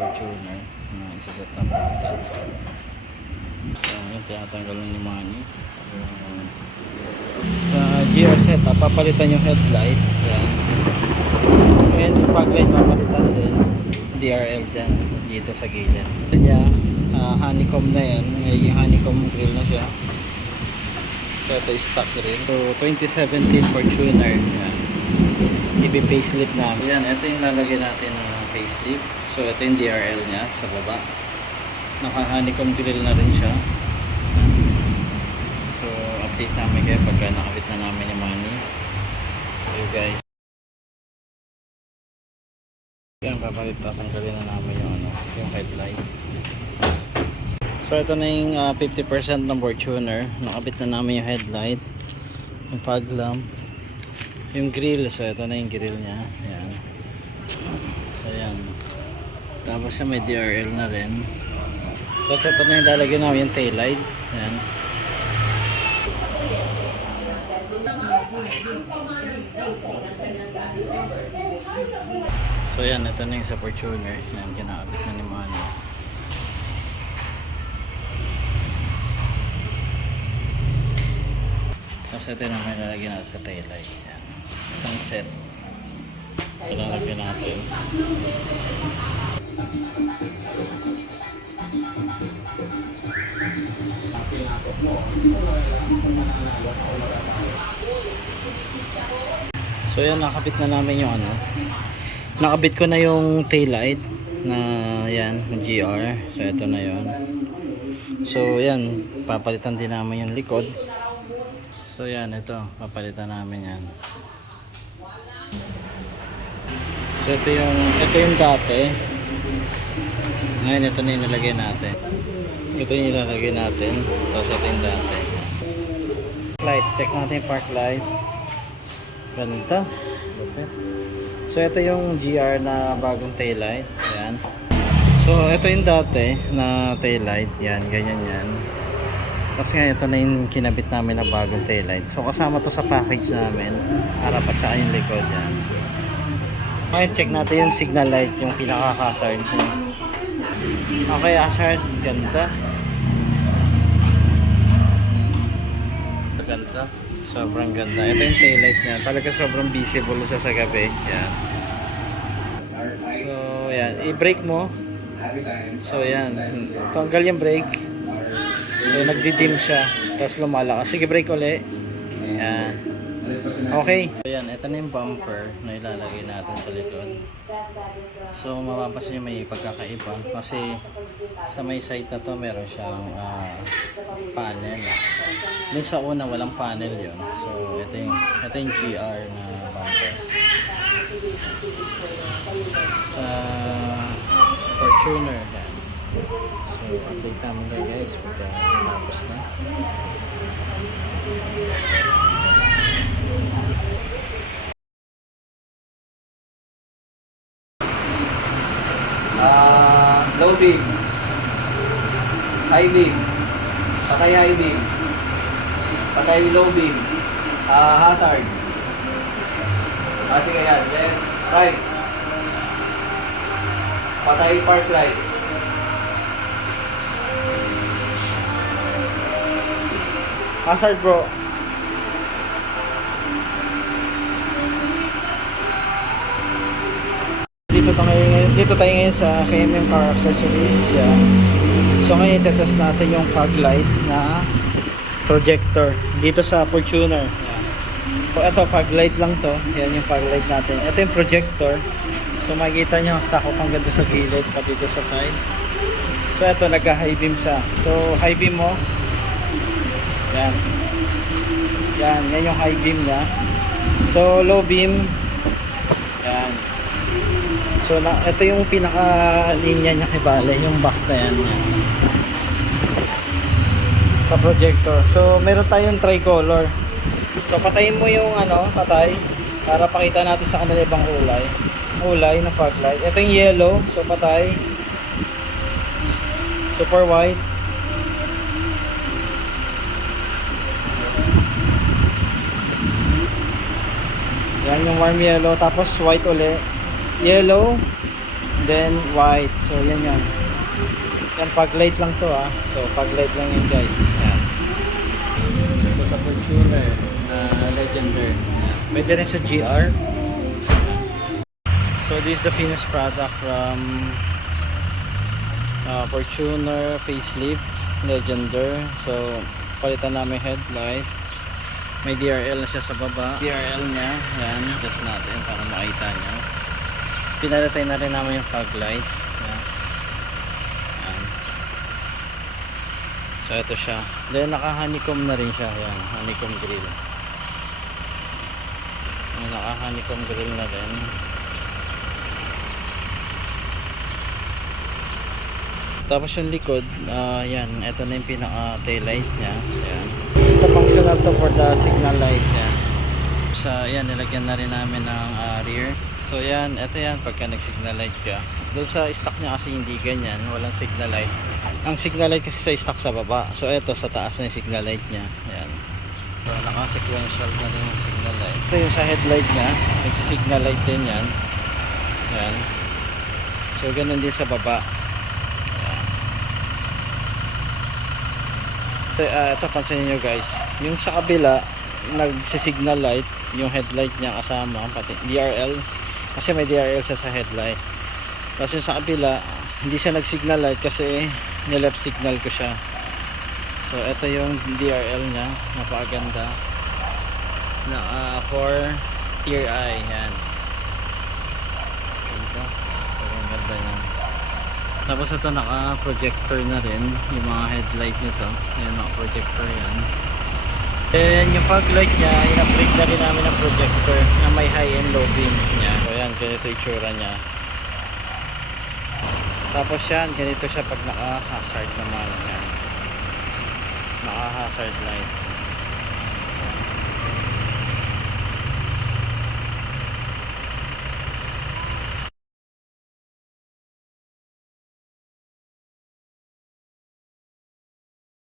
Fortuner na isaset na natin. So yun, tinatanggalan ni Manny. Sa GR setup, papalitan yung headlight. Yan. And yung fog light papalitan din. DRL dyan, dito sa gilid. Yan, honeycomb na yan. May honeycomb grill na siya. So ito is stock grill. So 2017 Fortuner. Yan. I-facelift namin. Yan, ito yung lalagyan natin ng facelift. So ito yung DRL nya sa baba. Naka-honeycomb grill na rin siya. So update namin kayo pagka nakabit na namin yung Manny. So guys, yan, papalit, tatanggalin na namin yung yung headlight. So ito na yung 50% ng Fortuner. Nakabit na namin yung headlight, yung fog lamp, yung grill. So ito na yung grill nya. Ayan. So ayan. Tapos may DRL na rin. Tapos ito na yung lalagyan namin yung taillight. Ayan. So yan, ito na yung sa Fortuner. Yan, kinakabit na ni Manny. Tapos ito na may lalagyan natin sa taillight. Yan. Isang set. Ito lalagyan natin. So yan, nakabit na namin yung nakabit ko na yung taillight na yan, GR. So ito na yon. So yan, papalitan din namin yung likod. So yan, ito, papalitan namin yan. So ito yung dati. Ngayon ito na yung nilagay natin. Ito yung ilalagay natin. Tapos ito yung dati. Light, check natin yung park light. Ganda. Okay. So ito yung GR na bagong taillight. Ayan. So ito yung dati na taillight. Yan, ganyan yan. Tapos nga ito na yung kinabit namin na bagong taillight. So kasama to sa package namin. Harap at saka yung likod. Yan. Ngayon check natin yung signal light, yung pinaka-hazard. Okay, hazard. Ganda. Ganda. Sobrang ganda. Ito yung taillight niya. Talaga sobrang visible siya sa gabi. Yan. So, yan. I-brake mo. So, yan. Tanggal yung brake. So, nagdidim siya. Tapos lumalakas. Sige, brake ulit. Yan. Okay. So, yan. Ito na yung bumper na ilalagay natin sa likod. So, mapapansin nyo may pagkakaiba. Kasi, sa may side na to, meron siyang panel. Doon sa una, walang panel yun. So, ito yung GR na bumper. Sa Fortuner yan. So, update namin kayo guys pagka tapos na. Low beam, high beam, patay high beam, patay low beam, hazard. Sige yan, left, right, patay park light. Hazard bro. Dito tayo ngayon sa KMM Car Accessories. Yan. So ngayon itetest natin yung fog light na projector dito sa Fortuner. Yan. So ito fog light lang to. Yan yung fog light natin. Ito yung projector. So makikita nyo sakop hanggang doon sa gilid pati dito sa side. So ito nagka-high beam siya. So high beam mo. Yan. Yan yung high beam niya. So low beam. Yan. So ito yung pinaka-linya niya kibale, yung box na yan. Sa projector. So meron tayong tricolor. So patayin mo yung tatay para pakita natin sa kanila ibang kulay ng fog light. Ito yung yellow, so patay. Super white. Yan yung warm yellow, tapos white uli. Yellow, then white. So yan yan. Yan, pag light lang to ah. So pag light lang yan guys. Yan. So sa Fortuner na Legender. Yan. Pwede rin sa GR. So this is the finished product from Fortuner facelift Legender. So palitan namin headlight. May DRL na siya sa baba. DRL niya, yan, adjust natin para makita niya. Pinalatay na rin namin yung fog light. Yan. Yan. So ito siya. Then naka-honeycomb na rin siya. Yan, honeycomb grill. Naka-honeycomb grill na rin. Tapos yung likod, yan, ito na yung pinaka taillight niya. Yan. Ito functional to for the signal light. Yan. Sa yan, nilagyan na rin namin ng rear. So yan, ito yan pagka nag-signal light ka. Doon sa stock niya kasi hindi ganyan, walang signal light. Ang signal light kasi sa stock sa baba. So ito sa taas na yung signal light niya. Yan. So naka-sequential na rin yung signal light. Ito yung sa headlight niya, nagsi-signal light din yan. Yan. So ganun din sa baba. Ito pansin niyo guys, yung sa kabila nagsisignal light, yung headlight niya kasama pati DRL, kasi may DRL siya sa headlight. Tapos yung sa kabila hindi siya nagsignal light kasi nileft signal ko siya. So ito yung DRL niya, napakaganda na for tier I. Yan ganda, ang ganda niya. Tapos ito naka-projector na rin yung mga headlight nito. Ayan, naka-projector yan. Then yung fog light niya, in-upgrade na rin namin ng projector na may high and low beam niya. So yan, ganito yung itsura niya. Tapos yan, ganito siya pag naka-hazard naman. Yan. Naka-hazard light.